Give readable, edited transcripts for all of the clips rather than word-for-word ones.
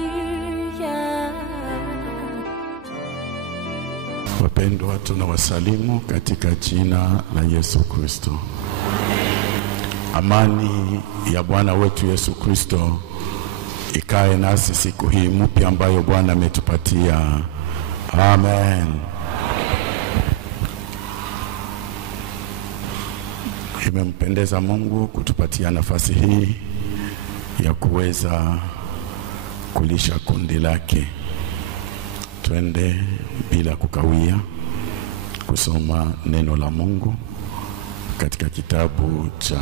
Hallelujah. Wapendwa, tunawasalimu katika jina la Yesu Kristo. Amani ya Bwana wetu Yesu Kristo ikae nasi siku hii mpya ambayo Bwana ametupatia. Amen. Imempendeza Mungu kutupatia nafasi hii ya kuweza kulisha kundi lake. Twende bila kukawia kusoma neno la Mungu katika kitabu cha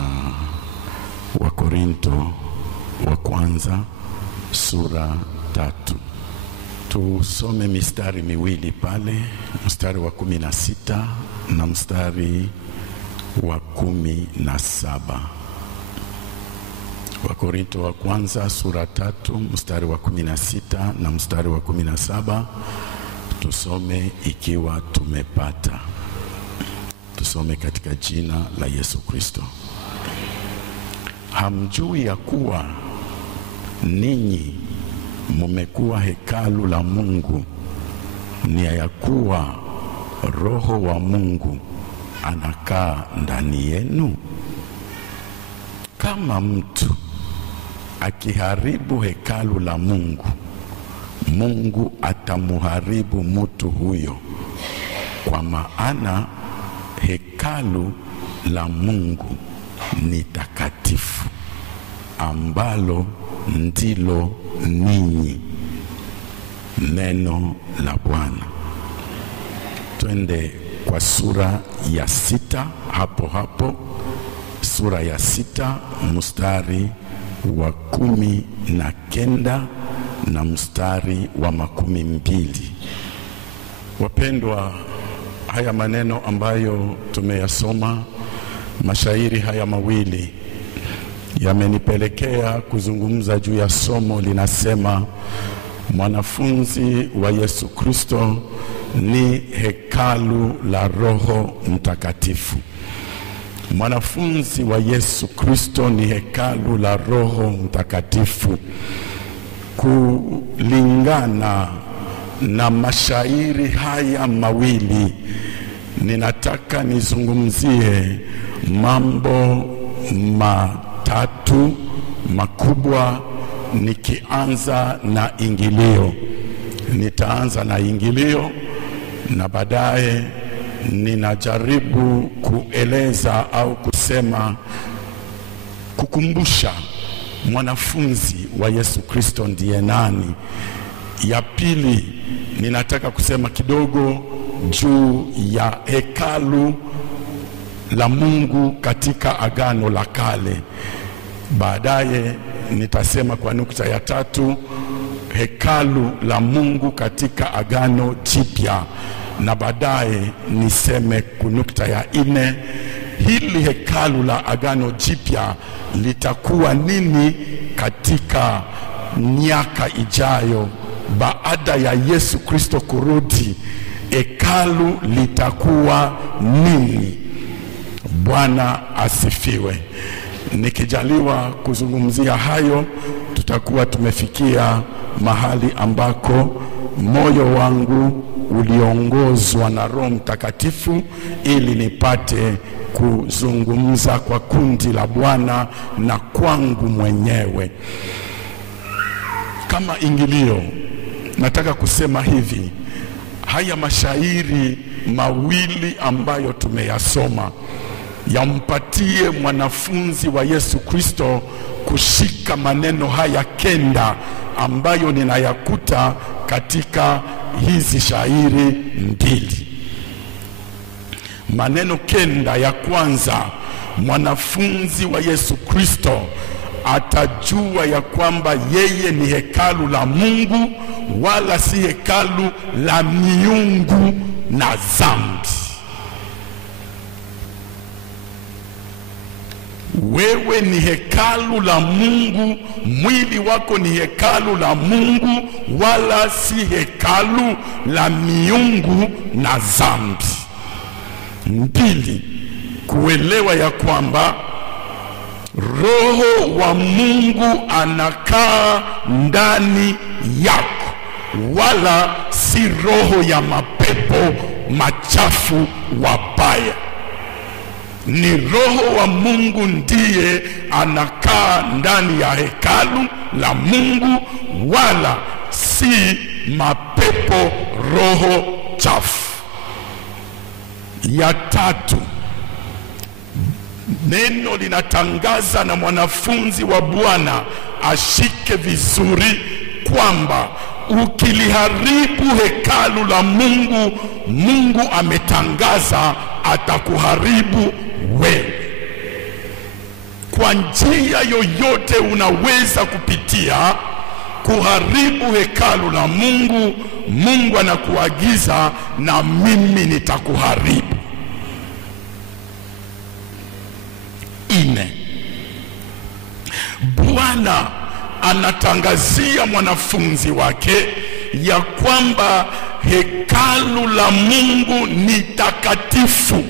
Wakorinto wa kwanza sura 3. Tusome mistari miwili pale, mstari wa 16 na mstari wa 17. Wakorinto wa kwanza sura 3 mstari wa 16 na mstari wa 17. Tusome ikiwa tumepata. Tusome katika jina la Yesu Kristo. Hamjui ya kuwa ninyi mmekuwa hekalu la Mungu, ni ya kuwa Roho wa Mungu anakaa ndani yenu? Kama mtu akiharibu hekalu la Mungu, Mungu atamuharibu mtu huyo, kwa maana hekalu la Mungu ni takatifu, ambalo ndilo ninyi. Neno la Bwana. Twende kwa sura ya 6 hapo sura ya 6 mstari wa 19 na mstari wa 20. Wapendwa, haya maneno ambayo tumeyasoma, mashairi haya mawili yamenipelekea kuzungumza juu ya somo linasema mwanafunzi wa Yesu Kristo ni hekalu la Roho Mtakatifu. Mwanafunzi wa Yesu Kristo ni hekalu la Roho Mtakatifu. Kulingana na mashairi haya mawili, ninataka nizungumzie mambo matatu makubwa, nikianza na ingilio. Nitaanza na ingilio na baadaye ninajaribu kueleza au kusema, kukumbusha mwanafunzi wa Yesu Kristo ndiye nani. Ya pili, ninataka kusema kidogo juu ya hekalu la Mungu katika Agano la Kale. Baadaye nitasema kwa nukta ya 3 hekalu la Mungu katika Agano Jipya, na baadaye niseme kwa nukta ya 4 hili hekalu la Agano Jipya litakuwa nini katika miaka ijayo baada ya Yesu Kristo kurudi. Hekalu litakuwa nini? Bwana asifiwe. Nikijaliwa kuzungumzia hayo, tutakuwa tumefikia mahali ambako moyo wangu uliongozwa na Roho Mtakatifu ili nipate kuzungumza kwa kundi la Bwana na kwangu mwenyewe. Kama ingilio, nataka kusema hivi: haya mashairi mawili ambayo tumeyasoma yampatie mwanafunzi wa Yesu Kristo kushika maneno haya 9 ambayo ninayakuta katika hizi shairi 2. Maneno 9 ya kwanza, mwanafunzi wa Yesu Kristo atajua ya kwamba yeye ni hekalu la Mungu, wala si hekalu la miungu na dhambi. Wewe ni hekalu la Mungu, mwili wako ni hekalu la Mungu, wala si hekalu la miungu na dhambi. 2, kuelewa ya kwamba Roho wa Mungu anakaa ndani yako, wala si roho ya mapepo machafu wabaya. Ni Roho wa Mungu ndiye anakaa ndani ya hekalu la Mungu, wala si mapepo roho chafu. Ya tatu, neno linatangaza na mwanafunzi wa Bwana ashike vizuri kwamba ukiliharibu hekalu la Mungu, Mungu ametangaza atakuharibu wewe. Kwa njia yoyote unaweza kupitia kuharibu hekalu la Mungu, Mungu anakuagiza na mimi nitakuharibu. 4, Bwana anatangazia mwanafunzi wake ya kwamba hekalu la Mungu ni takatifu.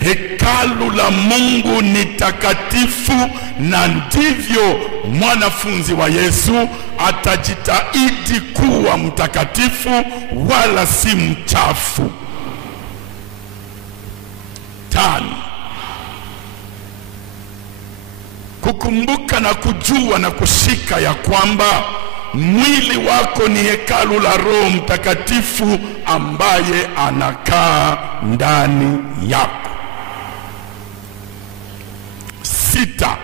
Hekalu la Mungu ni takatifu, na ndivyo mwanafunzi wa Yesu atajitahidi kuwa mtakatifu wala si mchafu. 5, kukumbuka na kujua na kushika ya kwamba mwili wako ni hekalu la Roho Mtakatifu ambaye anakaa ndani yako. 6,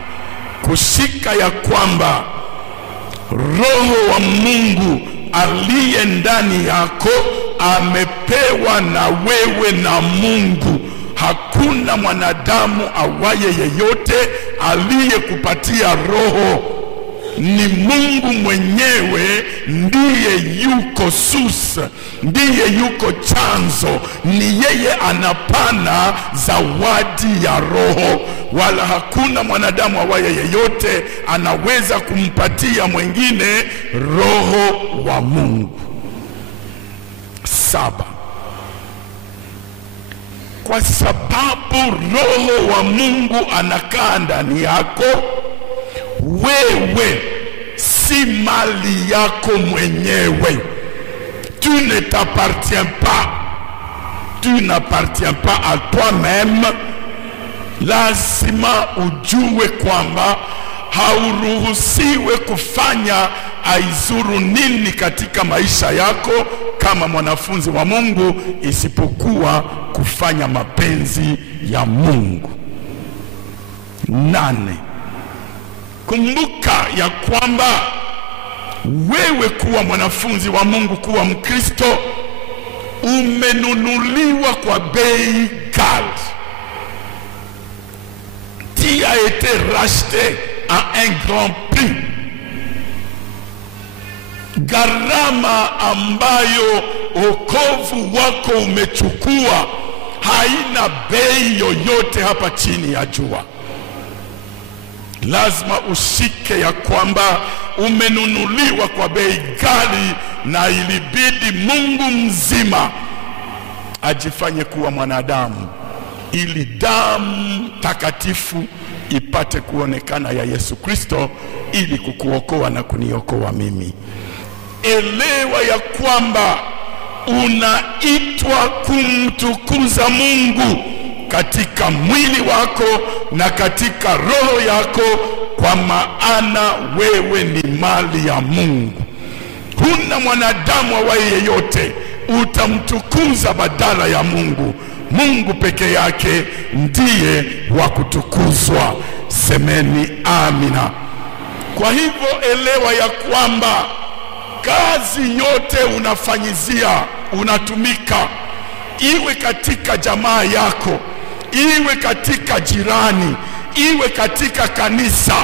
kushika ya kwamba Roho wa Mungu aliye ndani yako amepewa na wewe na Mungu. Hakuna mwanadamu awaye yeyote aliyekupatia Roho. Ni Mungu mwenyewe ndiye yuko source, ndiye yuko chanzo. Ni yeye anapana zawadi ya Roho, wala hakuna mwanadamu awaye yeyote anaweza kumpatia mwingine Roho wa Mungu. 7, kwa sababu Roho wa Mungu anakaa ndani yako, wewe si mali yako mwenyewe. Tu ne t'appartiens pas. Tu n'appartiens pas à toi-même. Lazima ujue kwamba hauruhusiwe kufanya aizuru nini katika maisha yako kama mwanafunzi wa Mungu isipokuwa kufanya mapenzi ya Mungu. 8, kumbuka ya kwamba wewe kuwa mwanafunzi wa Mungu, kuwa Mkristo, umenunuliwa kwa bei ghali. Tu as été racheté à un grand prix. Gharama ambayo wokovu wako umechukua haina bei yoyote hapa chini ya jua. Lazima ushike ya kwamba umenunuliwa kwa bei ghali, na ilibidi Mungu mzima ajifanye kuwa mwanadamu ili damu takatifu ipate kuonekana ya Yesu Kristo, ili kukuokoa na kuniokoa mimi. Elewa ya kwamba unaitwa kumtukuza Mungu katika mwili wako na katika roho yako, kwa maana wewe ni mali ya Mungu. Huna mwanadamu awaye yeyote utamtukuza badala ya Mungu. Mungu peke yake ndiye wa kutukuzwa. Semeni amina. Kwa hivyo elewa ya kwamba kazi yote unafanyizia, unatumika, iwe katika jamaa yako, iwe katika jirani, iwe katika kanisa,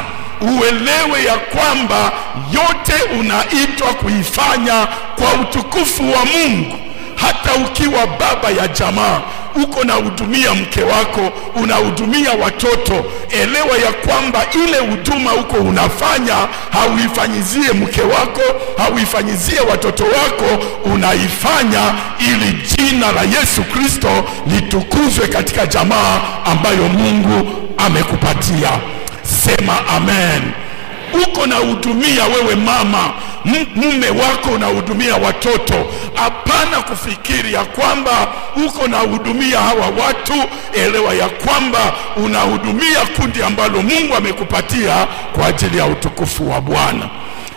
uelewe ya kwamba yote unaitwa kuifanya kwa utukufu wa Mungu. Hata ukiwa baba ya jamaa, uko na hudumia mke wako, unahudumia watoto, elewa ya kwamba ile huduma uko unafanya hauifanyizie mke wako, hauifanyizie watoto wako, unaifanya ili jina la Yesu Kristo litukuzwe katika jamaa ambayo Mungu amekupatia. Sema amen. Uko na hudumia wewe mama, mume wako unahudumia watoto. Hapana kufikiri ya kwamba uko na hudumia hawa watu. Elewa ya kwamba unahudumia kundi ambalo Mungu amekupatia kwa ajili ya utukufu wa Bwana.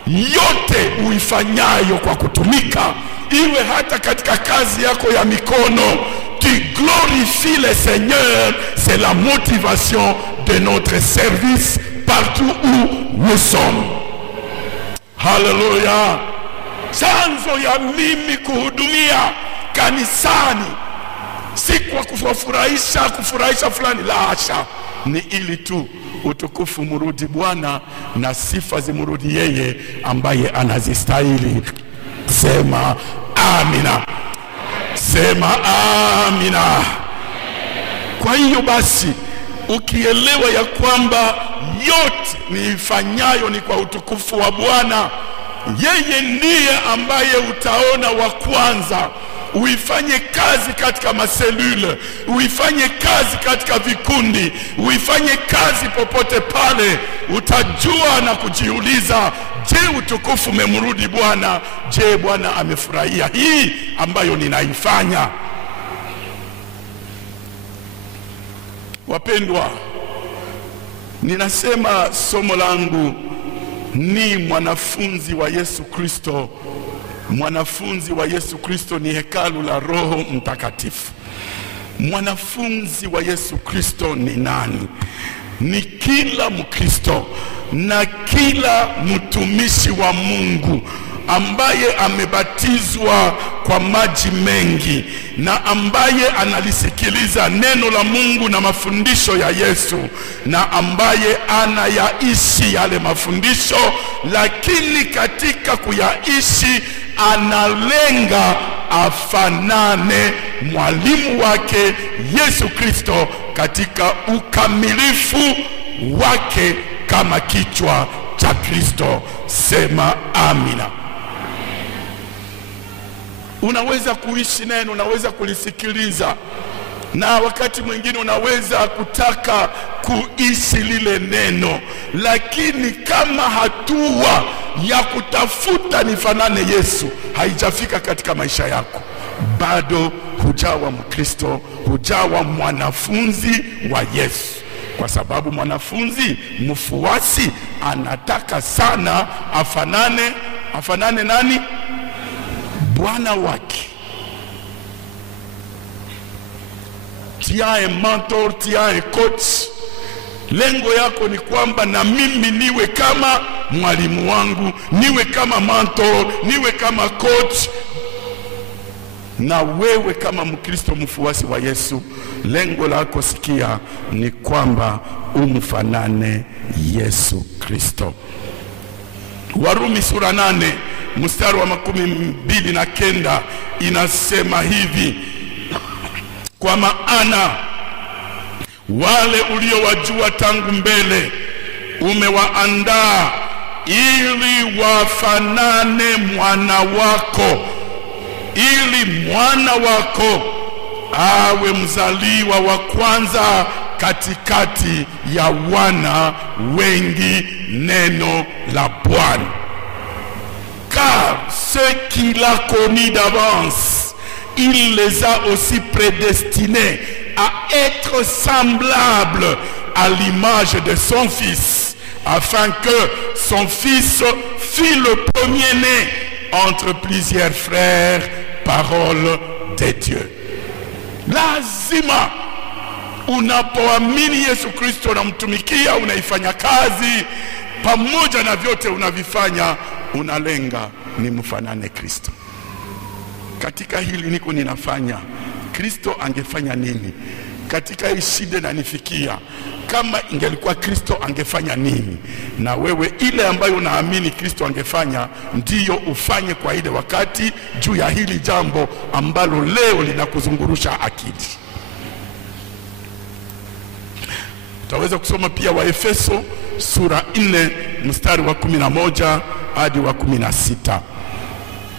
Yote uifanyayo kwa kutumika, iwe hata katika kazi yako ya mikono, tu glorifies le Seigneur. C'est la motivation de notre service partout où nous sommes. Hallelujah. Chanzo ya mimi kuhudumia kanisani si kwa kufurahisha fulani, la hasha, ni ili tu utukufu murudi Bwana na sifa zimurudi yeye ambaye anazistahili. Sema amina. Sema amina. Kwa hiyo basi, ukielewa ya kwamba yote niifanyayo ni kwa utukufu wa Bwana, yeye ndiye ambaye utaona wa kwanza. Uifanye kazi katika maselule, uifanye kazi katika vikundi, uifanye kazi popote pale, utajua na kujiuliza, je, utukufu umemrudi Bwana? Je, Bwana amefurahia hii ambayo ninaifanya? Wapendwa, ninasema somo langu ni mwanafunzi wa Yesu Kristo. Mwanafunzi wa Yesu Kristo ni hekalu la Roho Mtakatifu. Mwanafunzi wa Yesu Kristo ni nani? Ni kila Mkristo na kila mtumishi wa Mungu ambaye amebatizwa kwa maji mengi na ambaye analisikiliza neno la Mungu na mafundisho ya Yesu, na ambaye anayaishi yale mafundisho, lakini katika kuyaishi analenga afanane mwalimu wake Yesu Kristo katika ukamilifu wake kama kichwa cha Kristo. Sema amina. Unaweza kuishi neno, unaweza kulisikiliza, na wakati mwingine unaweza kutaka kuishi lile neno, lakini kama hatua ya kutafuta nifanane Yesu haijafika katika maisha yako, bado hujawa Mkristo, hujawa mwanafunzi wa Yesu. Kwa sababu mwanafunzi, mfuasi, anataka sana afanane nani? Bwana wake. Tia un mentor, tia un coach. Lengo yako ni kwamba na mimi niwe kama mwalimu wangu, niwe kama mentor, niwe kama coach. Na wewe kama Mkristo mfuasi wa Yesu, lengo lako, sikia, ni kwamba umfanane Yesu Kristo. Warumi sura 8 mstari wa 29 inasema hivi: kwa maana wale uliowajua tangu mbele umewaandaa ili wafanane mwana wako, ili mwana wako awe mzaliwa wa kwanza katikati ya wana wengi. Neno la Bwana. Car ceux qu'il a connus d'avance, il les a aussi prédestinés à être semblables à l'image de son Fils, afin que son Fils fût le premier-né entre plusieurs frères. Parole de Dieu. Lazima unapoamini Yesu Kristo na mtumikia, unaifanya kazi, pamoja na vyote unavifanya, unalenga ni mfanane Kristo. Katika hili niko ninafanya, Kristo angefanya nini? Katika hii shida na nifikia, kama ingelikuwa Kristo angefanya nini? Na wewe ile ambayo unaamini Kristo angefanya, ndiyo ufanye kwa ile wakati juu ya hili jambo ambalo leo linakuzungurusha akili. Utaweza kusoma pia Waefeso sura 4 mstari wa 11 hadi wa 16.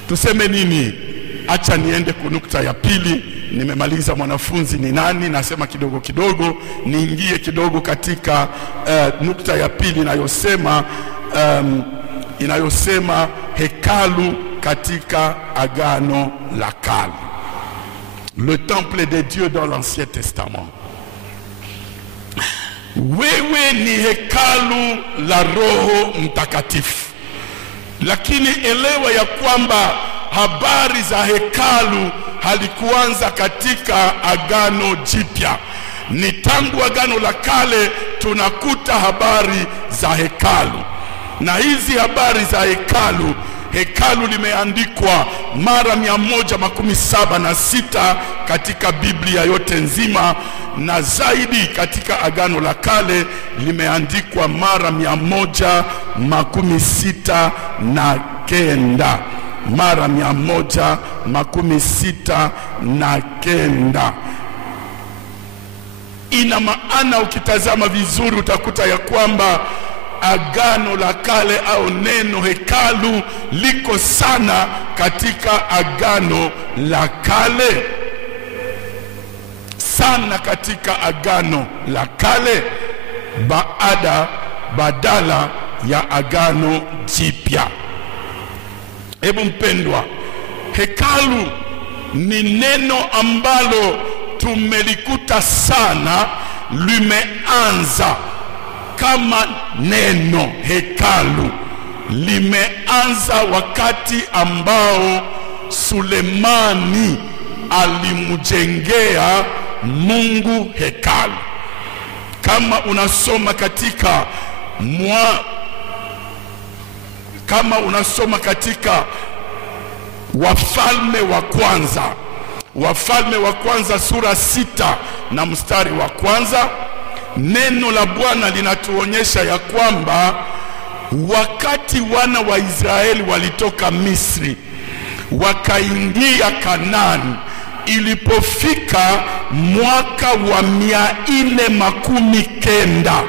Tuseme nini? Acha niende kunukta ya pili nimemaliza mwanafunzi ni nani, nasema kidogo kidogo, niingie kidogo katika nukta ya pili inayosema hekalu katika Agano la Kale. Le temple de Dieu dans l'Ancien Testament. Wewe ni hekalu la Roho Mtakatifu. Lakini elewa ya kwamba habari za hekalu halikuanza katika Agano Jipya. Ni tangu Agano la Kale tunakuta habari za hekalu. Na hizi habari za hekalu, hekalu limeandikwa mara 176 katika Biblia yote nzima, na zaidi katika Agano la Kale limeandikwa mara 169. Mara 169. Ina maana ukitazama vizuri utakuta ya kwamba Agano la Kale au neno hekalu liko sana katika Agano la Kale, sana katika Agano la Kale badala ya Agano Jipya. Hebu mpendwa, hekalu ni neno ambalo tumelikuta sana, limeanza kama neno hekalu limeanza wakati ambao Sulemani alimjengea Mungu hekalu. Kama unasoma katika Wafalme wa kwanza sura 6 na mstari wa 1, neno la Bwana linatuonyesha ya kwamba wakati wana wa Israeli walitoka Misri wakaingia Kanaani, ilipofika mwaka wa 490,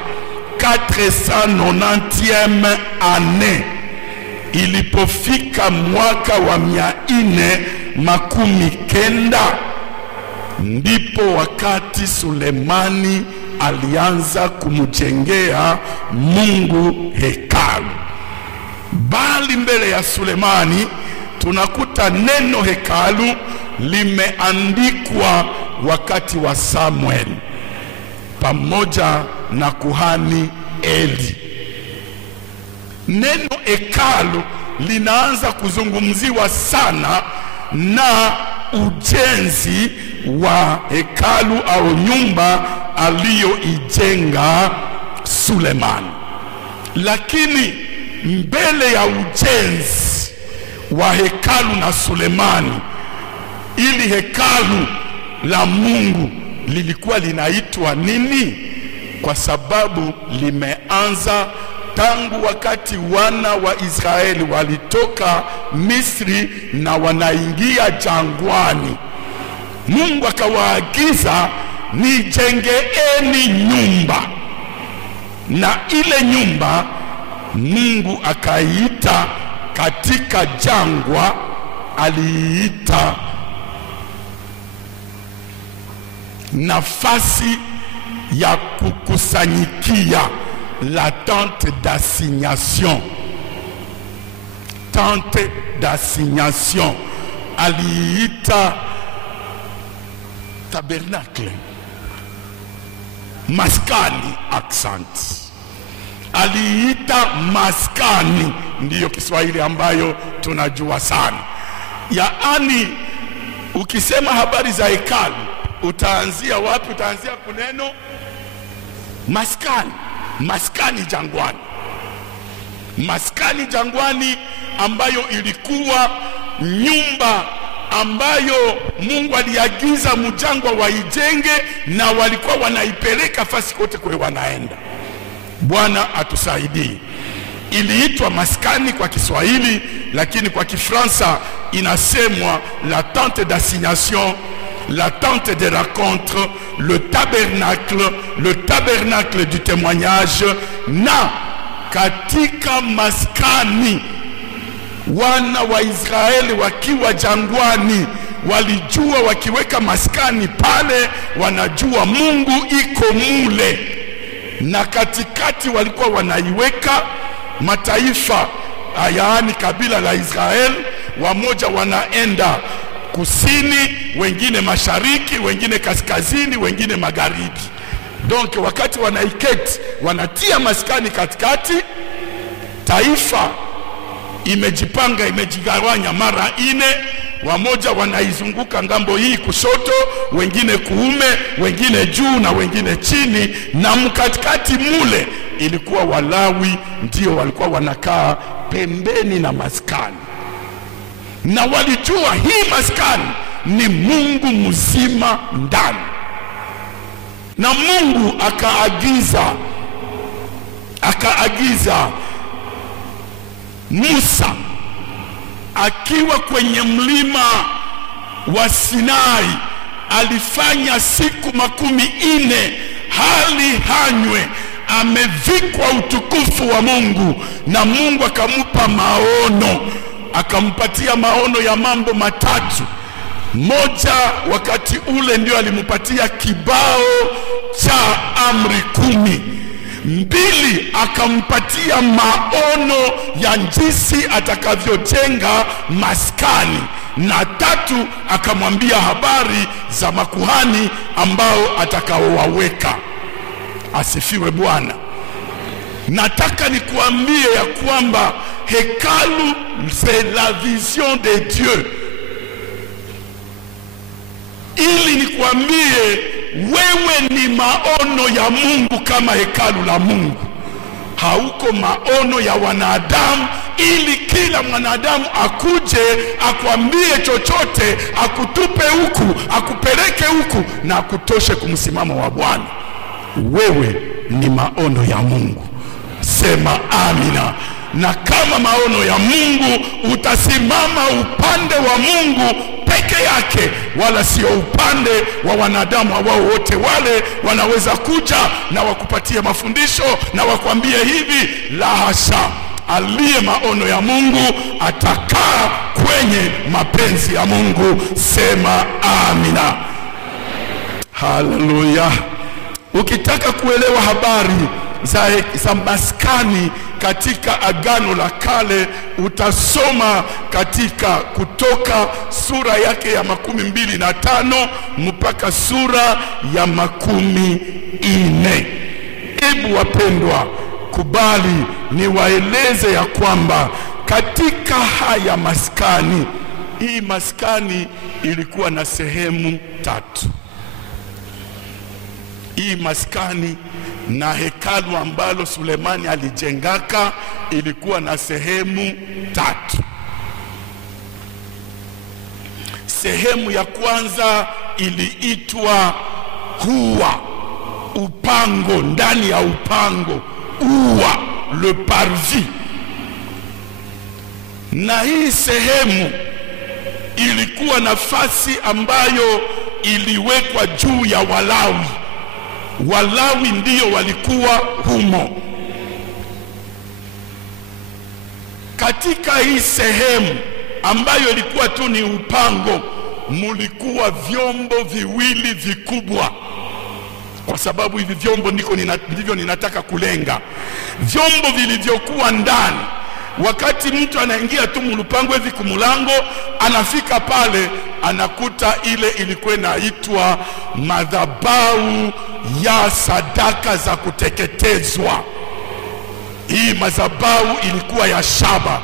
490e année, ilipofika mwaka wa 490, ndipo wakati Sulemani alianza kumjengea Mungu hekalu. Bali mbele ya Sulemani tunakuta neno hekalu limeandikwa wakati wa Samuel pamoja na kuhani Eli. Neno hekalu linaanza kuzungumziwa sana na ujenzi wa hekalu au nyumba aliyoijenga Sulemani. Lakini mbele ya ujenzi wa hekalu na Sulemani, ili hekalu la Mungu lilikuwa linaitwa nini? Kwa sababu limeanza tangu wakati wana wa Israeli walitoka Misri na wanaingia jangwani. Mungu akawaagiza, nijengeeni nyumba, na ile nyumba Mungu akaita katika jangwa, aliita nafasi ya kukusanyikia, la tente d'assignation. Tente d'assignation aliita tabernacle, maskani, accent, aliita maskani, ndiyo Kiswahili ambayo tunajua sana. Yaani ukisema habari za hekalu utaanzia wapi? Utaanzia kuneno maskani. Maskani jangwani. Maskani jangwani ambayo ilikuwa nyumba ambayo Mungu aliagiza mjangwa waijenge, na walikuwa wanaipeleka fasi kote kwe wanaenda. Bwana atusaidie. Iliitwa maskani kwa Kiswahili, lakini kwa Kifransa inasemwa la tente d'assignation, la tente de rencontre, le tabernacle du témoignage. Na katika maskani wana wa Israeli wakiwa jangwani walijua wakiweka maskani pale, wanajua Mungu iko mule, na katikati walikuwa wanaiweka mataifa, yaani kabila la Israel. Wamoja wanaenda kusini, wengine mashariki, wengine kaskazini, wengine magharibi. Donc wakati wanaiketi, wanatia maskani katikati, taifa imejipanga, imejigawanya mara 4. Wamoja wanaizunguka ngambo hii kushoto, wengine kuume, wengine juu na wengine chini, na mkatikati mule ilikuwa Walawi, ndio walikuwa wanakaa pembeni na maskani. Na walijua hii maskani ni Mungu mzima ndani. Na Mungu akaagiza Musa akiwa kwenye mlima wa Sinai, alifanya siku 40 hali hanywe, amevikwa utukufu wa Mungu, na Mungu akamupa maono, akampatia maono ya mambo 3. Moja, wakati ule ndio alimpatia kibao cha amri 10. 2, akampatia maono ya jinsi atakavyojenga maskani, na 3, akamwambia habari za makuhani ambao atakaowaweka. Asifiwe Bwana. Nataka nikuambie ya kwamba hekalu c'est la vision de Dieu. Ili nikuambie wewe ni maono ya Mungu kama hekalu la Mungu. Hauko maono ya wanadamu, ili kila mwanadamu akuje akwambie chochote, akutupe huku, akupeleke huku, na akutoshe kumsimamo wa Bwana. Wewe ni maono ya Mungu. Sema amina. Na kama maono ya Mungu, utasimama upande wa Mungu peke yake, wala sio upande wa wanadamu ambao wote wale wanaweza kuja na wakupatie mafundisho na wakwambie hivi. La hasha. Aliye maono ya Mungu atakaa kwenye mapenzi ya Mungu. Sema amina. Haleluya. Ukitaka kuelewa habari za maskani katika Agano la Kale, utasoma katika Kutoka sura yake ya 25 mpaka sura ya 14. Hebu wapendwa, kubali niwaeleze ya kwamba katika haya maskani, hii maskani ilikuwa na sehemu 3. Hii maskani na hekalu ambalo Sulemani alijengaka ilikuwa na sehemu 3. Sehemu ya kwanza iliitwa Hua, upango, ndani ya upango, Hua, le parvis. Na hii sehemu ilikuwa nafasi ambayo iliwekwa juu ya Walawi. Walawi ndio walikuwa humo. Katika hii sehemu ambayo ilikuwa tu ni upango, mulikuwa vyombo viwili vikubwa. Kwa sababu hivi vyombo ndivyo ninataka kulenga. Vyombo vilivyokuwa ndani, wakati mtu anaingia tu mlupango hivi kumulango, anafika pale anakuta ile ilikuwa inaitwa madhabahu ya sadaka za kuteketezwa. Hii madhabahu ilikuwa ya shaba.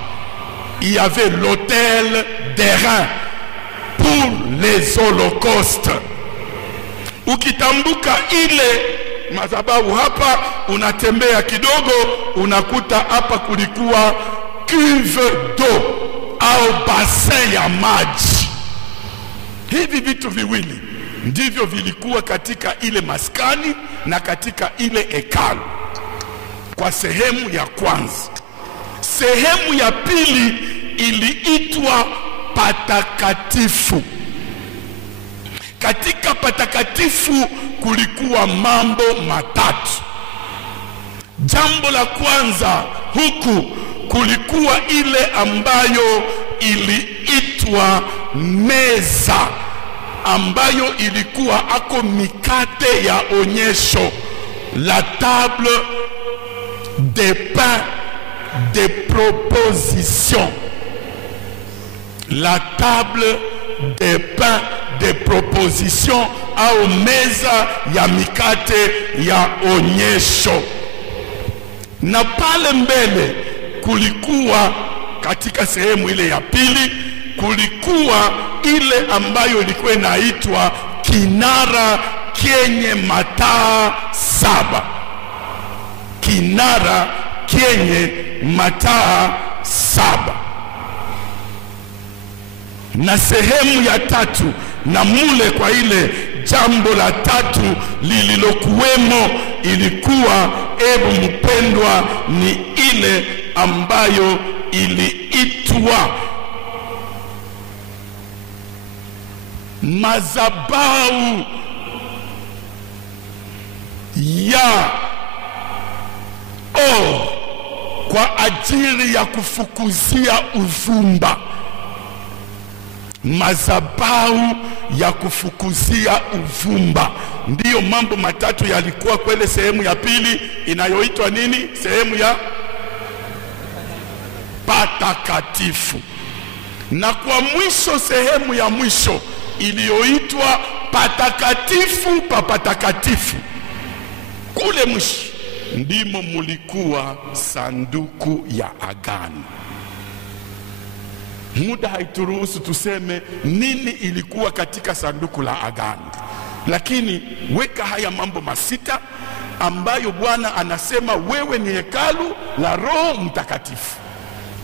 Il y avait l'autel d'airain pour les holocaustes. Ukitambuka ile madhabahu hapa, unatembea kidogo, unakuta hapa kulikuwa cuve d'eau au bassin ya maji. Hivi vitu viwili ndivyo vilikuwa katika ile maskani na katika ile hekalu, kwa sehemu ya kwanza. Sehemu ya pili iliitwa patakatifu. Katika patakatifu kulikuwa mambo 3. Jambo la kwanza, huku kulikuwa ile ambayo iliitwa meza ambayo ilikuwa ako mikate ya onyesho, la table des pains de proposition, la table des pains de proposition au meza ya mikate ya onyesho. Na pale mbele kulikuwa katika sehemu ile ya pili, kulikuwa ile ambayo ilikuwa inaitwa kinara kenye mataa 7. Kinara kenye mataa 7. Na sehemu ya tatu, na mule kwa ile jambo la tatu lililokuwemo ilikuwa, ebu mpendwa, ni ile ambayo iliitwa madhabahu ya kwa ajili ya kufukuzia uvumba. Madhabahu ya kufukuzia uvumba. Ndiyo mambo matatu yalikuwa kwele sehemu ya pili inayoitwa nini? Sehemu ya patakatifu. Na kwa mwisho, sehemu ya mwisho iliyoitwa patakatifu pa patakatifu, kule mwisho ndimo mulikuwa sanduku ya agano. Muda haituruhusu tuseme nini ilikuwa katika sanduku la agano, lakini weka haya mambo masita ambayo Bwana anasema wewe ni hekalu la Roho Mtakatifu.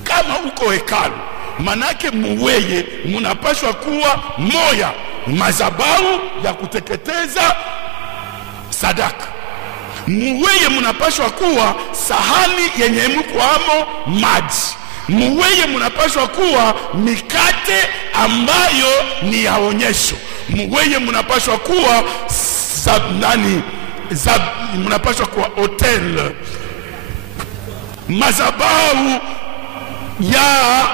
Kama uko hekalu, manake muweye munapashwa kuwa moya, madhabahu ya kuteketeza sadaka. Muweye munapashwa kuwa sahani yenye mkwamo maji. Muweye munapashwa kuwa mikate ambayo ni ya onyesho. Muweye munapashwa kuwa munapashwa kuwa hotel, madhabahu ya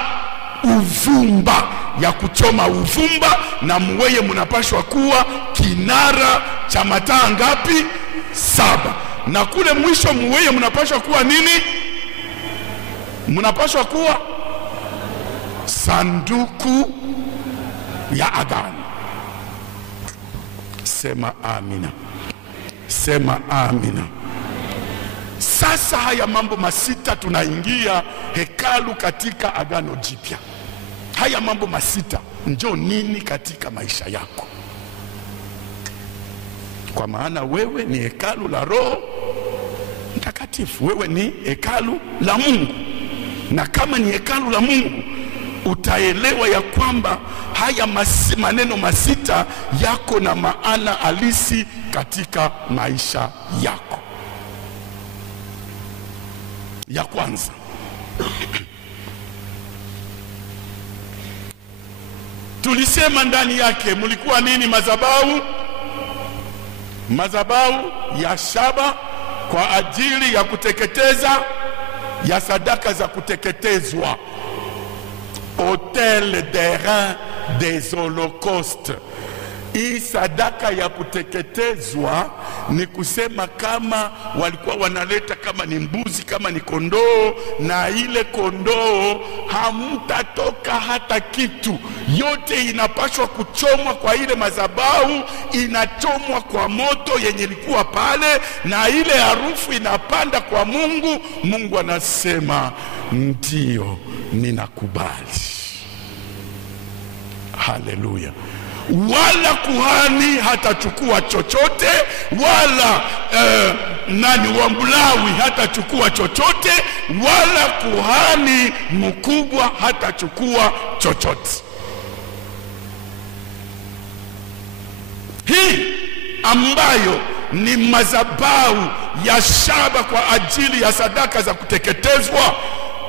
uvumba, ya kuchoma uvumba. Na muweye munapashwa kuwa kinara cha mataa ngapi? 7. Na kule mwisho muweye munapashwa kuwa nini? Munapashwa kuwa sanduku ya agano. Sema amina. Sema amina. Sasa haya mambo masita, tunaingia hekalu katika agano jipya. Haya mambo masita njo nini katika maisha yako? Kwa maana wewe ni hekalu la Roho Mtakatifu. Wewe ni hekalu la Mungu. Na kama ni hekalu la Mungu, utaelewa ya kwamba haya maneno masita yako na maana halisi katika maisha yako. Ya kwanza, tulisema ndani yake mulikuwa nini? Madhabahu. Madhabahu ya shaba kwa ajili ya kuteketeza, ya sadaka za kuteketezwa, Autel des reins des holocaustes. Hii sadaka ya kuteketezwa ni kusema kama walikuwa wanaleta kama ni mbuzi, kama ni kondoo, na ile kondoo hamtatoka hata kitu, yote inapaswa kuchomwa kwa ile madhabahu. Inachomwa kwa moto yenye ilikuwa pale, na ile harufu inapanda kwa Mungu. Mungu anasema ndio, ninakubali. Haleluya. Wala kuhani hatachukua chochote, wala wa Mlawi hatachukua chochote, wala kuhani mkubwa hatachukua chochote. Hii ambayo ni madhabahu ya shaba kwa ajili ya sadaka za kuteketezwa,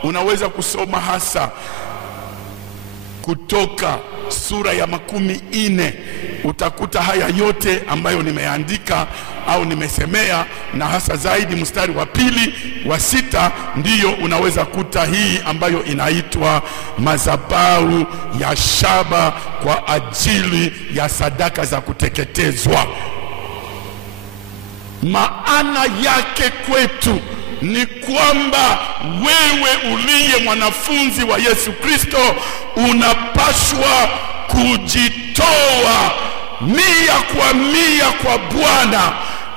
unaweza kusoma hasa Kutoka sura ya 14, utakuta haya yote ambayo nimeandika au nimesemea, na hasa zaidi mstari wa 2 wa 6 ndiyo unaweza kuta hii ambayo inaitwa madhabahu ya shaba kwa ajili ya sadaka za kuteketezwa. Maana yake kwetu ni kwamba wewe uliye mwanafunzi wa Yesu Kristo unapaswa kujitoa 100% kwa Bwana,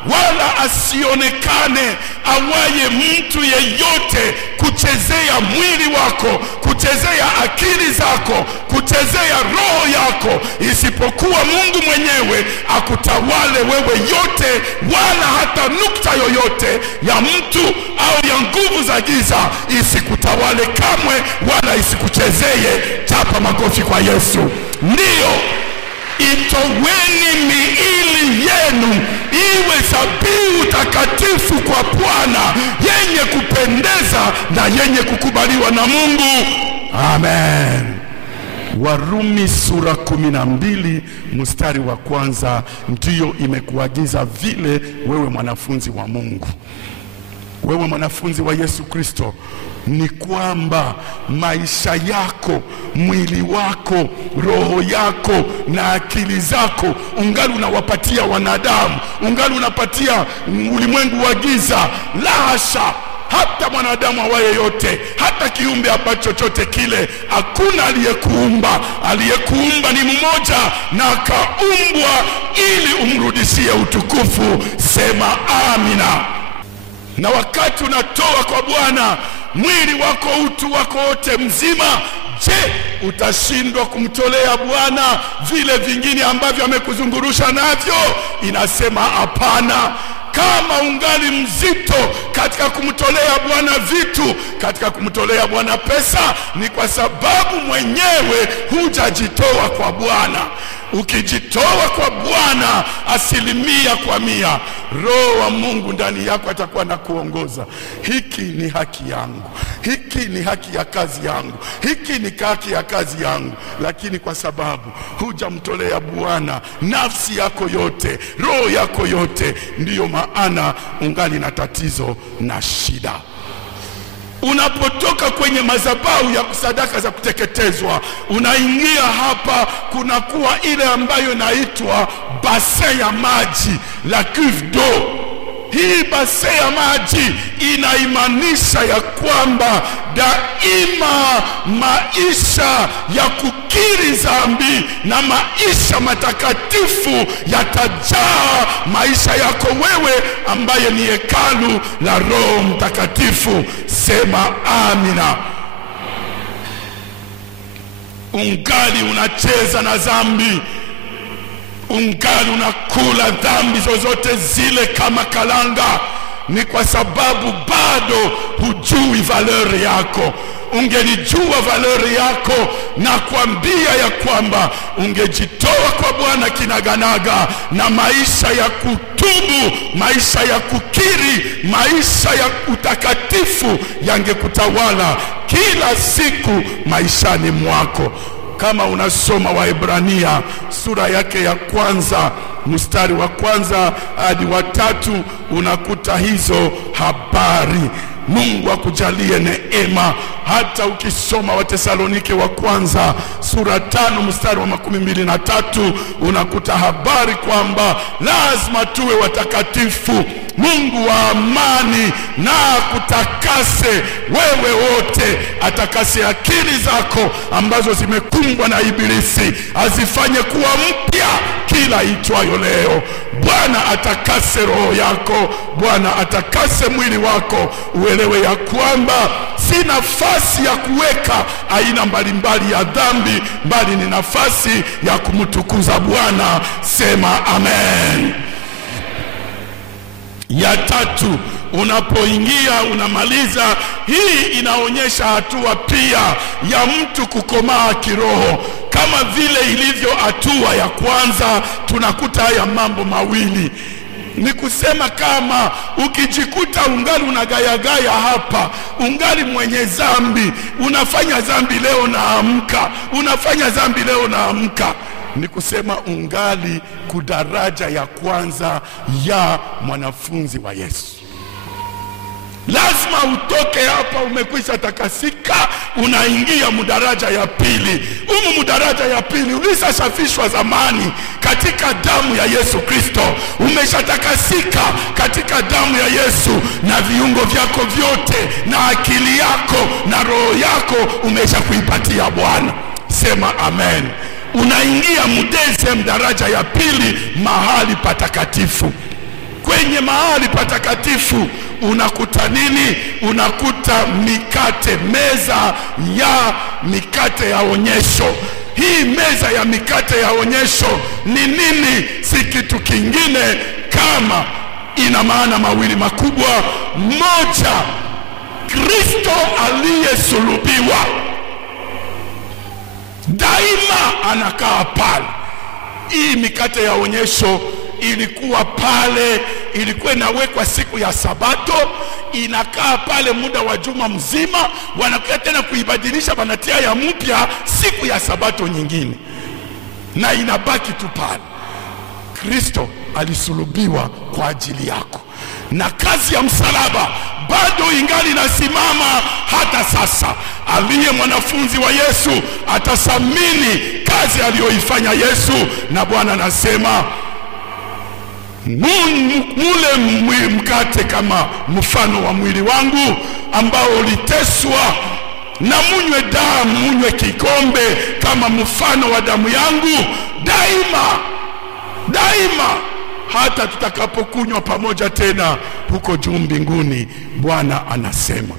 wala asionekane awaye mtu yeyote kuchezea mwili wako, kuchezea akili zako, kuchezea roho yako, isipokuwa Mungu mwenyewe akutawale wewe yote, wala hata nukta yoyote ya mtu au ya nguvu za giza isikutawale kamwe, wala isikuchezeye. Chapa makofi kwa Yesu. Ndiyo, itoweni miili yenu iwe dhabihu takatifu kwa Bwana, yenye kupendeza na yenye kukubaliwa na Mungu. Amen. Warumi sura 12 mstari wa 1 ndiyo imekuagiza vile wewe mwanafunzi wa Mungu, wewe mwanafunzi wa Yesu Kristo, ni kwamba maisha yako, mwili wako, roho yako na akili zako ungali unawapatia wanadamu, ungali unapatia ulimwengu wa giza. La hasha! Hata mwanadamu awaye yote, hata kiumbe hapa chochote kile, hakuna aliyekuumba. Aliyekuumba ni mmoja, na akaumbwa ili umrudishie utukufu. Sema amina. Na wakati unatoa kwa Bwana mwili wako, utu wako wote mzima, je, utashindwa kumtolea Bwana vile vingine ambavyo amekuzungurusha navyo? Inasema hapana. Kama ungali mzito katika kumtolea Bwana vitu, katika kumtolea Bwana pesa, ni kwa sababu mwenyewe hujajitoa kwa Bwana. Ukijitoa kwa Bwana 100%, Roho wa Mungu ndani yako atakuwa na kuongoza. Hiki ni haki yangu, hiki ni haki ya kazi yangu, hiki ni haki ya kazi yangu. Lakini kwa sababu hujamtolea Bwana nafsi yako yote, roho yako yote, ndiyo maana ungali na tatizo na shida. Unapotoka kwenye madhabahu ya sadaka za kuteketezwa, unaingia hapa, kunakuwa ile ambayo inaitwa basin ya maji, la cuve d'eau. Hii basin ya maji inaimanisha ya kwamba daima maisha ya kukiri dhambi na maisha matakatifu yatajaa maisha yako wewe, ambaye ni hekalu la Roho Mtakatifu. Sema amina. Ungali unacheza na dhambi, ungali unakula dhambi zozote zile kama kalanga, ni kwa sababu bado hujui valeur yako. Ungelijua valeur yako, na kuambia ya kwamba ungejitoa kwa Bwana kinaganaga, na maisha ya kutubu, maisha ya kukiri, maisha ya utakatifu yangekutawala kila siku maishani mwako. Kama unasoma Waebrania sura yake ya 1 mstari wa 1 hadi wa 3, unakuta hizo habari. Mungu akujalie neema. Hata ukisoma Wathesalonike wa 1 sura 5 mstari wa 23, unakuta habari kwamba lazima tuwe watakatifu. Mungu wa amani na kutakase wewe wote, atakase akili zako ambazo zimekumbwa na ibilisi, azifanye kuwa mpya kila itwayo leo. Bwana atakase roho yako, Bwana atakase mwili wako, uelewe ya kwamba si nafasi ya kuweka aina mbalimbali ya dhambi, bali ni nafasi ya kumtukuza Bwana. Sema amen. Ya 3, unapoingia unamaliza, hii inaonyesha hatua pia ya mtu kukomaa kiroho. Kama vile ilivyo hatua ya kwanza, tunakuta haya mambo mawili. Ni kusema kama ukijikuta ungali unagayagaya hapa, ungali mwenye dhambi, unafanya dhambi leo na amka, unafanya dhambi leo na amka, ni kusema ungali kudaraja ya kwanza ya mwanafunzi wa Yesu. Lazima utoke hapa umekwisha takasika, unaingia mudaraja ya pili. Mudaraja ya pili ulishasafishwa zamani katika damu ya Yesu Kristo. Umeshatakasika katika damu ya Yesu, na viungo vyako vyote na akili yako na roho yako umeshakuipatia Bwana. Sema amen. Unaingia mudeze daraja ya pili, mahali patakatifu. Kwenye mahali patakatifu unakuta nini? Unakuta mikate, meza ya mikate ya onyesho. Hii meza ya mikate ya onyesho ni nini? Si kitu kingine kama, ina maana mawili makubwa. Moja, Kristo aliyesulubiwa daima anakaa pale. Hii mikate ya onyesho ilikuwa pale, ilikuwa inawekwa siku ya Sabato, inakaa pale muda wa juma mzima, wanakuja tena kuibadilisha, wanatia ya mpya siku ya Sabato nyingine, na inabaki tu pale. Kristo alisulubiwa kwa ajili yako, na kazi ya msalaba bado ingali nasimama hata sasa. Aliye mwanafunzi wa Yesu atasamini kazi aliyoifanya Yesu, na Bwana anasema mule mkate kama mfano wa mwili wangu ambao uliteswa, na munywe damu, munywe kikombe kama mfano wa damu yangu. Daima hata tutakapokunywa pamoja tena huko juu mbinguni. Bwana anasema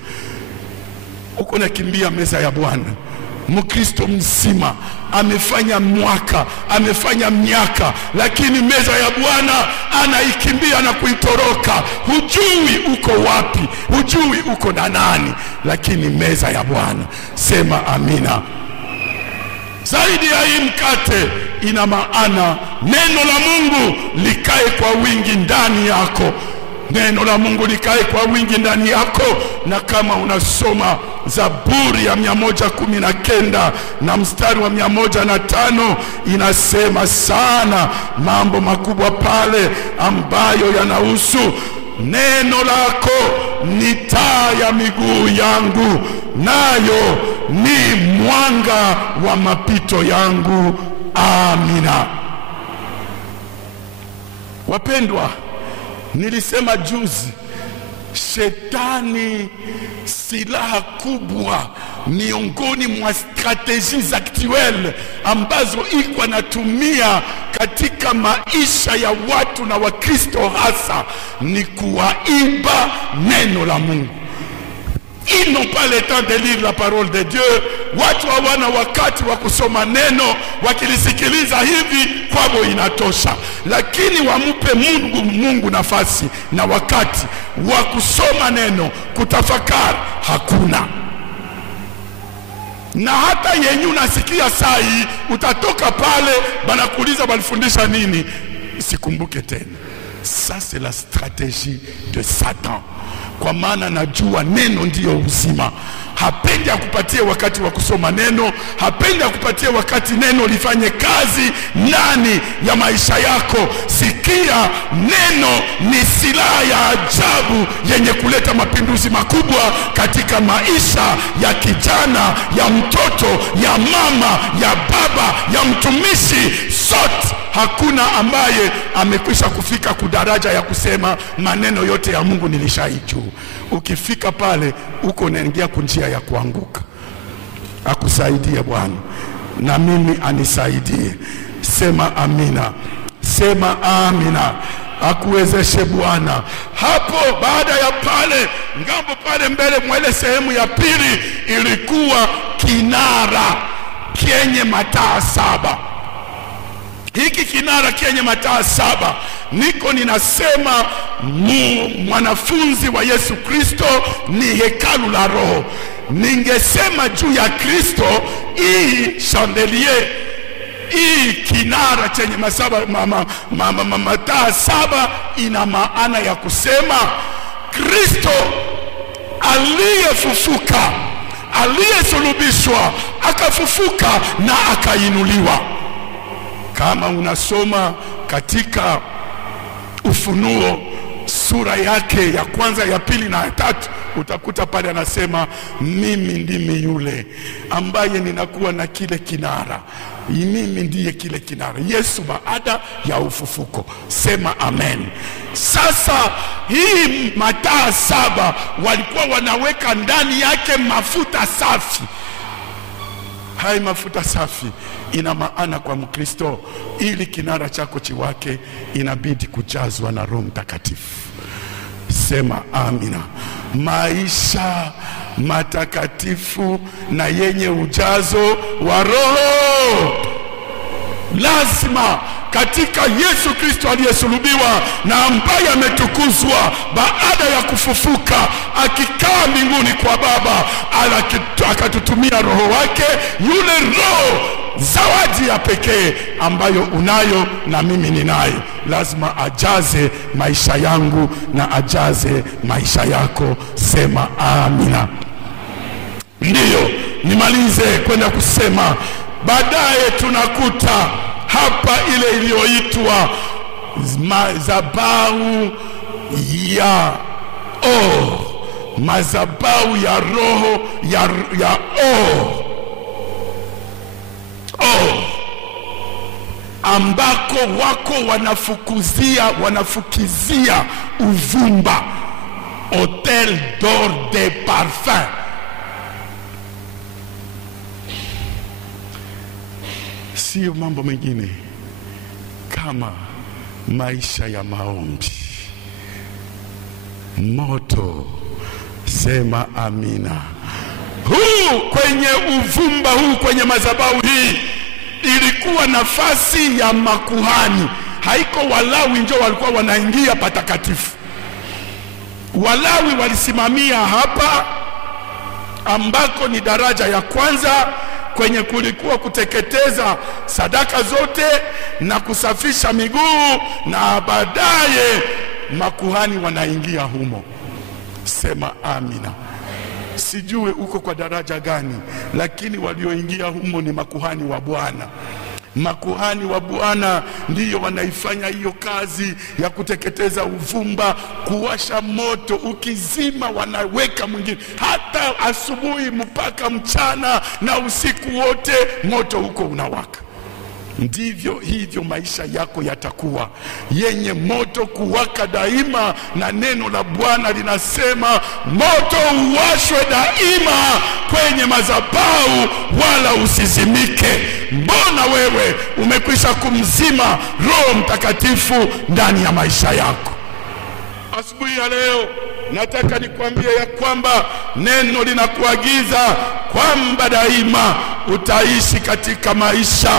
uko nakimbia meza ya Bwana. Mkristo mzima amefanya mwaka, amefanya miaka, lakini meza ya Bwana anaikimbia na kuitoroka. Hujui uko wapi, hujui uko na nani, lakini meza ya Bwana. Sema amina. Zaidi ya hii mkate, ina maana neno la Mungu likae kwa wingi ndani yako. Neno la Mungu likae kwa wingi ndani yako. Na kama unasoma Zaburi ya 119 na mstari wa 105, inasema sana mambo makubwa pale ambayo yanahusu neno lako. Ni taa ya miguu yangu, nayo ni mwanga wa mapito yangu. Amina. Wapendwa, nilisema juzi, Shetani silaha kubwa miongoni mwa strategies actuelle ambazo iko natumia katika maisha ya watu na Wakristo hasa ni kuwaiba neno la Mungu. Ils n'ont pas le temps de lire la parole de Dieu. Watu hawana wakati wa kusoma neno, wakilisikiliza hivi kwao inatosha. Lakini wamupe Mungu nafasi na wakati wa kusoma neno, kutafakari, hakuna. Na hata yenye unasikia saa hii, utatoka pale banakuuliza balifundisha nini, sikumbuke tena. Ça c'est la stratégie de Satan. Kwa maana najua neno ndiyo uzima. Hapendi akupatie wakati wa kusoma neno, hapendi akupatie wakati neno lifanye kazi ndani ya maisha yako. Sikia, neno ni silaha ya ajabu yenye kuleta mapinduzi makubwa katika maisha ya kijana, ya mtoto, ya mama, ya baba, ya mtumishi. Sote hakuna ambaye amekwisha kufika kudaraja ya kusema maneno yote ya Mungu nilishaijua. Ukifika pale uko unaingia kunjia ya kuanguka. Akusaidie Bwana, na mimi anisaidie. Sema amina. Sema amina. Akuwezeshe Bwana. Hapo baada ya pale, ngambo pale mbele mwele sehemu ya pili, ilikuwa kinara kenye mataa 7. Hiki kinara kenye mataa 7, niko ninasema mwanafunzi wa Yesu Kristo ni hekalu la Roho. Ningesema juu ya Kristo, hii chandelier, hii kinara chenye mataa 7 ina maana ya kusema Kristo aliyefufuka, aliyesulubishwa, akafufuka na akainuliwa. Kama unasoma katika Ufunuo sura yake ya kwanza, ya pili na ya tatu, utakuta pale anasema mimi ndimi yule ambaye ninakuwa na kile kinara. Mimi ndiye kile kinara, Yesu baada ya ufufuko. Sema amen. Sasa hii mataa 7 walikuwa wanaweka ndani yake mafuta safi. Hai mafuta safi ina maana kwa Mkristo, ili kinara chako chiwake inabidi kujazwa na Roho Mtakatifu. Sema amina. Maisha matakatifu na yenye ujazo wa Roho lazima katika Yesu Kristo aliyesulubiwa na ambaye ametukuzwa baada ya kufufuka, akikaa mbinguni kwa Baba, akatutumia Roho wake, yule Roho zawadi ya pekee ambayo unayo na mimi ninayo, lazima ajaze maisha yangu na ajaze maisha yako. Sema amina. Ndiyo, nimalize kwenda kusema, baadaye tunakuta hapa ile iliyoitwa madhabahu ya madhabahu ya roho ya ambako wako wanafukizia uvumba, Hotel d'or de parfum. Sio mambo mengine kama maisha ya maombi, moto. Sema amina. Huu kwenye uvumba huu, kwenye madhabahu hii, ilikuwa nafasi ya makuhani. Haiko Walawi ndio walikuwa wanaingia patakatifu. Walawi walisimamia hapa ambako ni daraja ya kwanza, kwenye kulikuwa kuteketeza sadaka zote na kusafisha miguu, na baadaye makuhani wanaingia humo. Sema amina. Sijue uko kwa daraja gani, lakini walioingia humo ni makuhani wa Bwana. Makuhani wa Bwana ndiyo wanaifanya hiyo kazi ya kuteketeza uvumba, kuwasha moto. Ukizima wanaweka mwingine, hata asubuhi mpaka mchana na usiku wote moto huko unawaka. Ndivyo hivyo maisha yako yatakuwa yenye moto kuwaka daima, na neno la Bwana linasema moto uwashwe daima kwenye madhabahu wala usizimike. Mbona wewe umekwisha kumzima Roho Mtakatifu ndani ya maisha yako? Asubuhi ya leo nataka nikwambie ya kwamba neno linakuagiza kwamba daima utaishi katika maisha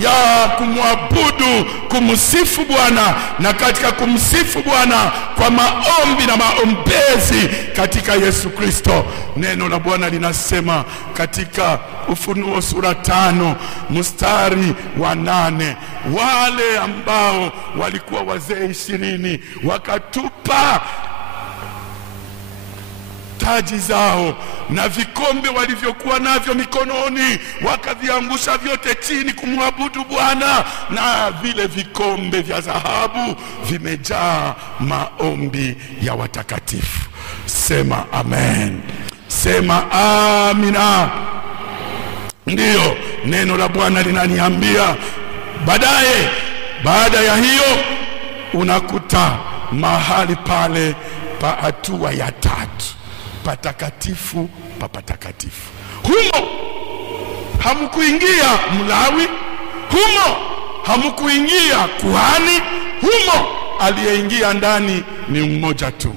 ya kumwabudu, kumsifu Bwana, na katika kumsifu Bwana kwa maombi na maombezi katika Yesu Kristo. Neno la Bwana linasema katika Ufunuo sura 5 mstari wa 8, wale ambao walikuwa wazee 20 wakatupa taji zao na vikombe walivyokuwa navyo mikononi, wakaviangusha vyote chini kumwabudu Bwana, na vile vikombe vya dhahabu vimejaa maombi ya watakatifu. Sema amen. Sema amina. Ndiyo, neno la Bwana linaniambia baada ya hiyo unakuta mahali pale pa hatua ya 3, patakatifu pa patakatifu. Humo hamkuingia Mlawi, humo hamkuingia kuhani, humo aliyeingia ndani ni mmoja tu,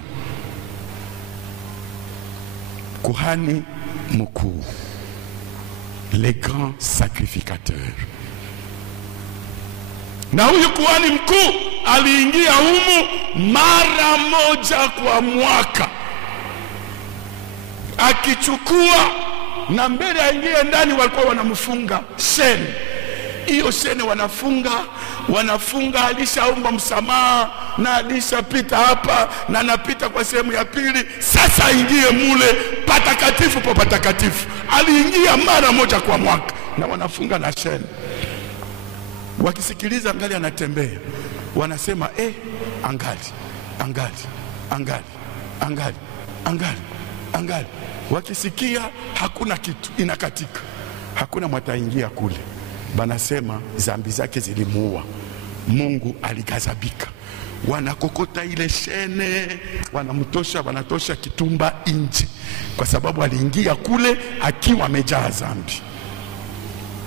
kuhani mkuu, le grand sacrificateur. Na huyu kuhani mkuu aliingia humu mara moja kwa mwaka, akichukua, na mbele aingie ndani walikuwa wanamfunga sheni. Hiyo sheni wanafunga alishaomba msamaha na alishapita hapa na anapita kwa sehemu ya pili, sasa aingie mule patakatifu pa patakatifu. Aliingia mara moja kwa mwaka na wanafunga na sheni. Wakisikiliza angali anatembea, wanasema angali, angali, angali, angali, angali, angali. Wakisikia hakuna kitu, inakatika, hakuna mwataingia kule, banasema zambi zake zilimuua, Mungu aligazabika. Wanakokota ile shene, wanamtosha, wanatosha kitumba nje, kwa sababu aliingia kule akiwa amejaa zambi.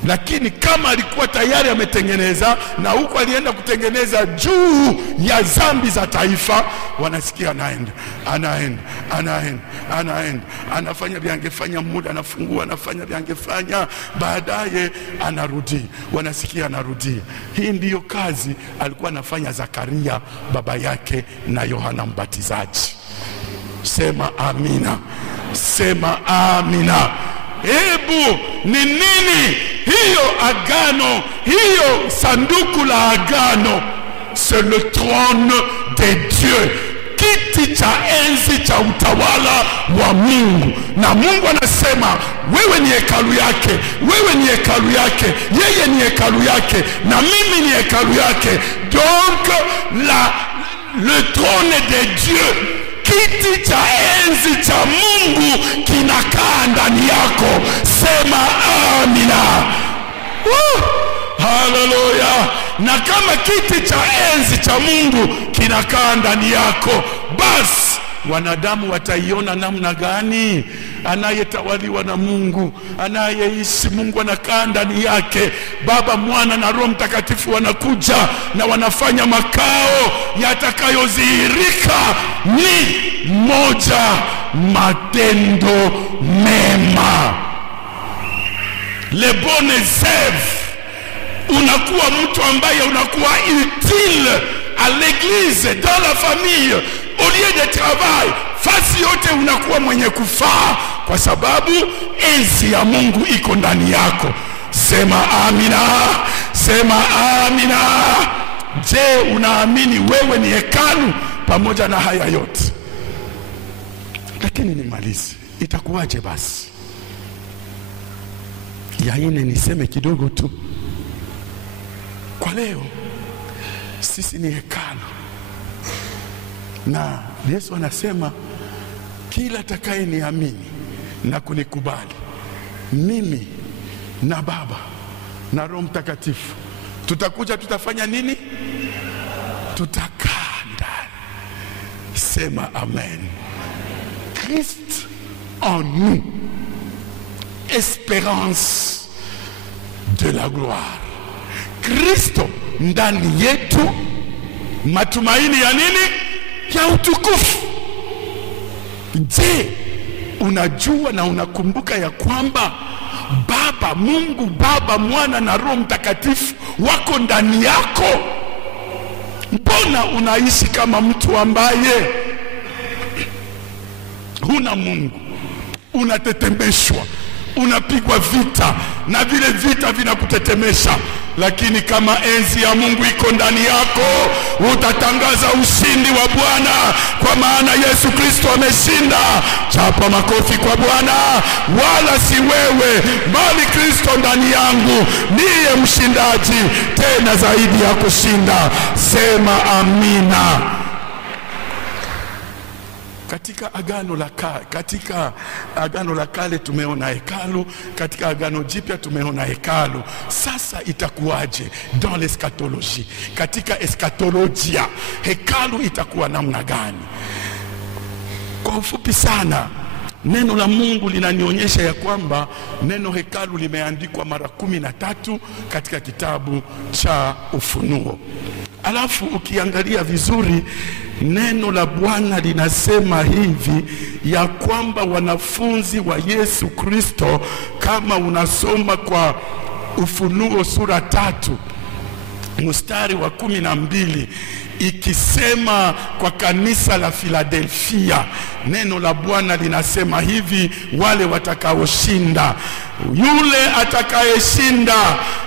Lakini kama alikuwa tayari ametengeneza, na huko alienda kutengeneza juu ya zambi za taifa, wanasikia anaenda, anaenda, anaenda, anaenda, anafanya vyangefanya muda, anafungua, anafanya vyangefanya, baadaye anarudi, wanasikia anarudi. Hii ndiyo kazi alikuwa anafanya Zakaria baba yake na Yohana Mbatizaji. Sema amina, sema amina. Hebu ni nini hiyo agano, hiyo sanduku la agano? C'est le trône de Dieu, kiti cha enzi cha utawala wa Mungu. Na Mungu anasema wewe ni hekalu yake, wewe ni hekalu yake, yeye ni hekalu yake, na mimi ni hekalu yake. Donc le trône de Dieu, kiti cha enzi cha Mungu kinakaa ndani yako. Sema amina. Haleluya. Na kama kiti cha enzi cha Mungu kinakaa ndani yako, basi wanadamu wataiona namna gani? Anayetawaliwa na Mungu, anayeishi Mungu anakaa ndani yake. Baba, Mwana na Roho Mtakatifu wanakuja na wanafanya makao yatakayodhihirika ni moja, matendo mema. Les bonnes œuvres. Unakuwa mtu ambaye unakuwa utile à l'église, dans la famille, au lieu de travail. Fasi yote unakuwa mwenye kufaa, kwa sababu enzi ya Mungu iko ndani yako. Sema amina, sema amina. Je, unaamini wewe ni hekalu pamoja na haya yote? Lakini nimalize, itakuwaje basi? Ya ine niseme kidogo tu. Kwa leo sisi ni hekalu, na Yesu anasema kila atakaye niamini na kunikubali, mimi na Baba na Roho Mtakatifu tutakuja, tutafanya nini? Tutakaa ndani. Sema amen. Christ en nous, espérance de la gloire. Kristo ndani yetu, matumaini ya nini? Ya utukufu. Je, unajua na unakumbuka ya kwamba Baba, Mungu Baba, Mwana na Roho Mtakatifu wako ndani yako? Mbona unaishi kama mtu ambaye huna Mungu? Unatetemeshwa, unapigwa vita, na vile vita vinakutetemesha. Lakini kama enzi ya Mungu iko ndani yako, utatangaza ushindi wa Bwana, kwa maana Yesu Kristo ameshinda. Chapa makofi kwa Bwana. Wala si wewe, bali Kristo ndani yangu ndiye mshindaji, tena zaidi ya kushinda. Sema amina. Katika agano la kale tumeona hekalu, katika agano jipya tumeona hekalu. Sasa itakuwaje dans l'eschatologie? Katika eschatolojia hekalu itakuwa namna gani? Kwa ufupi sana, neno la Mungu linanionyesha ya kwamba neno hekalu limeandikwa mara 13 katika kitabu cha Ufunuo. Alafu ukiangalia vizuri, neno la Bwana linasema hivi ya kwamba wanafunzi wa Yesu Kristo, kama unasoma kwa Ufunuo sura 3 mstari wa 12, ikisema kwa kanisa la Philadelphia, neno la Bwana linasema hivi: wale watakaoshinda, yule atakayeshinda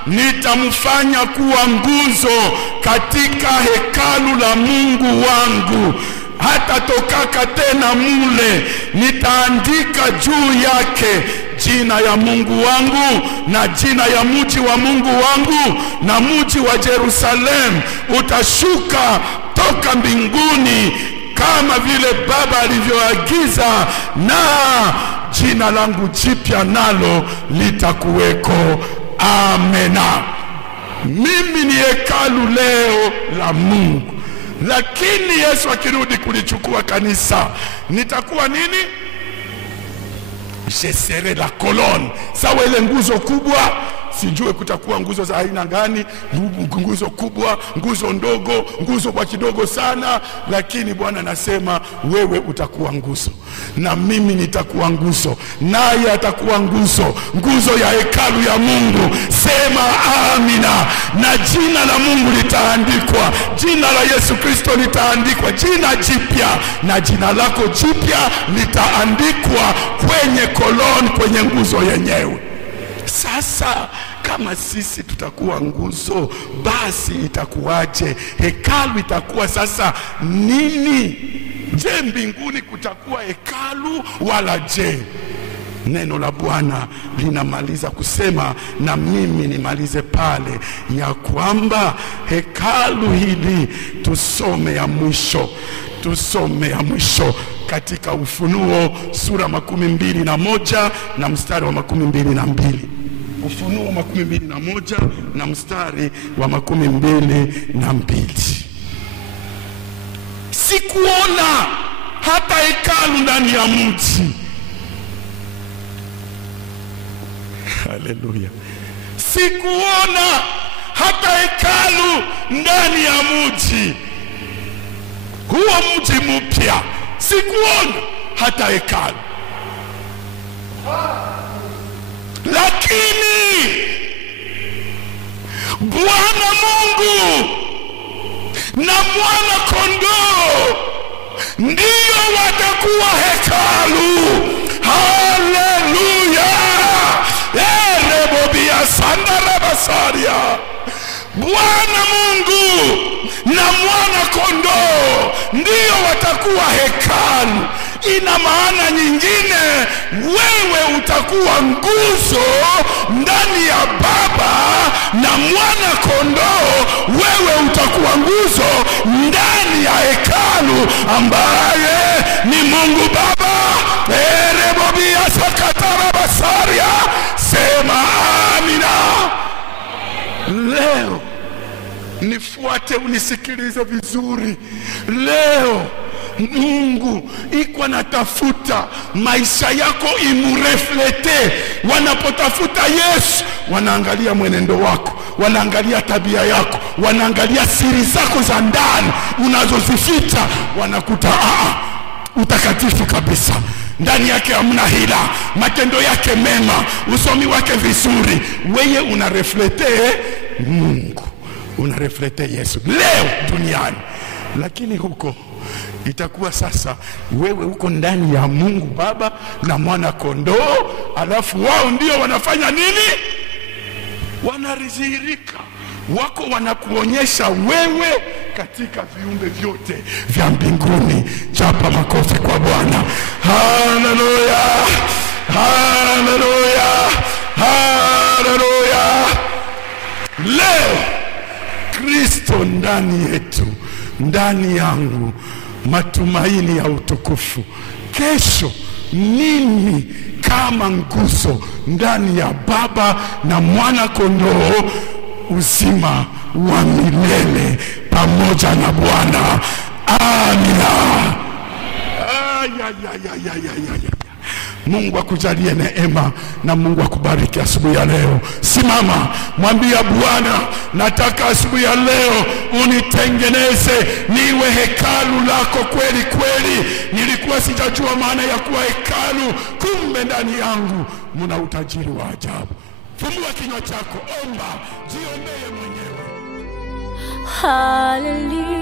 nitamfanya kuwa nguzo katika hekalu la Mungu wangu, hata tokaka tena mule. Nitaandika juu yake jina ya Mungu wangu na jina ya mji wa Mungu wangu na mji wa Jerusalem utashuka toka mbinguni kama vile Baba alivyoagiza, na jina langu jipya nalo litakuweko. Amena. Mimi ni hekalu leo la Mungu, lakini Yesu akirudi kulichukua kanisa, nitakuwa nini? Je serai la colonne. Sawa, ile nguzo kubwa, sijue kutakuwa nguzo za aina gani, nguzo kubwa, nguzo ndogo, nguzo kwa kidogo sana, lakini Bwana anasema wewe utakuwa nguzo na mimi nitakuwa nguzo, naye atakuwa nguzo, nguzo ya hekalu ya Mungu. Sema amina. Na jina la Mungu litaandikwa, jina la Yesu Kristo litaandikwa, jina jipya, na jina lako jipya litaandikwa kwenye koloni, kwenye nguzo yenyewe. Sasa kama sisi tutakuwa nguzo, basi itakuwaje? Hekalu itakuwa sasa nini? Je, mbinguni kutakuwa hekalu wala je? Neno la Bwana linamaliza kusema, na mimi nimalize pale, ya kwamba hekalu hili, tusome ya mwisho katika Ufunuo sura 21 na mstari wa 22. Ufunuo 21 na mstari wa 22. Sikuona hata hekalu ndani ya mji. Haleluya. Sikuona hata hekalu ndani ya mji, huo mji mpya. Sikuona hata hekalu, lakini Bwana Mungu na Mwana Kondoo ndio watakuwa hekalu. Haleluya. Erebobia sandarabasaria. Bwana Mungu na Mwana Kondoo ndio watakuwa hekalu. Ina maana nyingine, wewe utakuwa nguzo ndani ya Baba na Mwana Kondoo, wewe utakuwa nguzo ndani ya hekalu ambaye ni Mungu Baba. Erebobia sakatarabasaria. Sema amina. Leo nifuate, unisikilize vizuri. Leo Mungu iko anatafuta maisha yako imureflete. Wanapotafuta Yesu, wanaangalia mwenendo wako, wanaangalia tabia yako, wanaangalia siri zako za ndani unazozificha. Wanakuta utakatifu kabisa, ndani yake hamna hila, matendo yake mema, usomi wake vizuri. Wewe unareflete Mungu, unareflete Yesu leo duniani. Lakini huko itakuwa sasa wewe uko ndani ya Mungu Baba na Mwana Kondoo, alafu wao ndio wanafanya nini? Wanaridhirika, wako wanakuonyesha wewe katika viumbe vyote vya mbinguni. Chapa makofi kwa Bwana. Haleluya, haleluya, haleluya. Leo Kristo ndani yetu, ndani yangu, matumaini ya utukufu. Kesho mimi kama nguzo ndani ya Baba na Mwana Kondoo, uzima wa milele pamoja na Bwana. Amina. Mungu akujalie neema na Mungu akubariki asubuhi ya leo. Simama, mwambie Bwana, nataka asubuhi ya leo unitengeneze niwe hekalu lako kweli kweli. Nilikuwa sijajua maana ya kuwa hekalu, kumbe ndani yangu muna utajiri wa ajabu. Fungua kinywa chako, omba, jiombee mwenyewe. Hallelujah.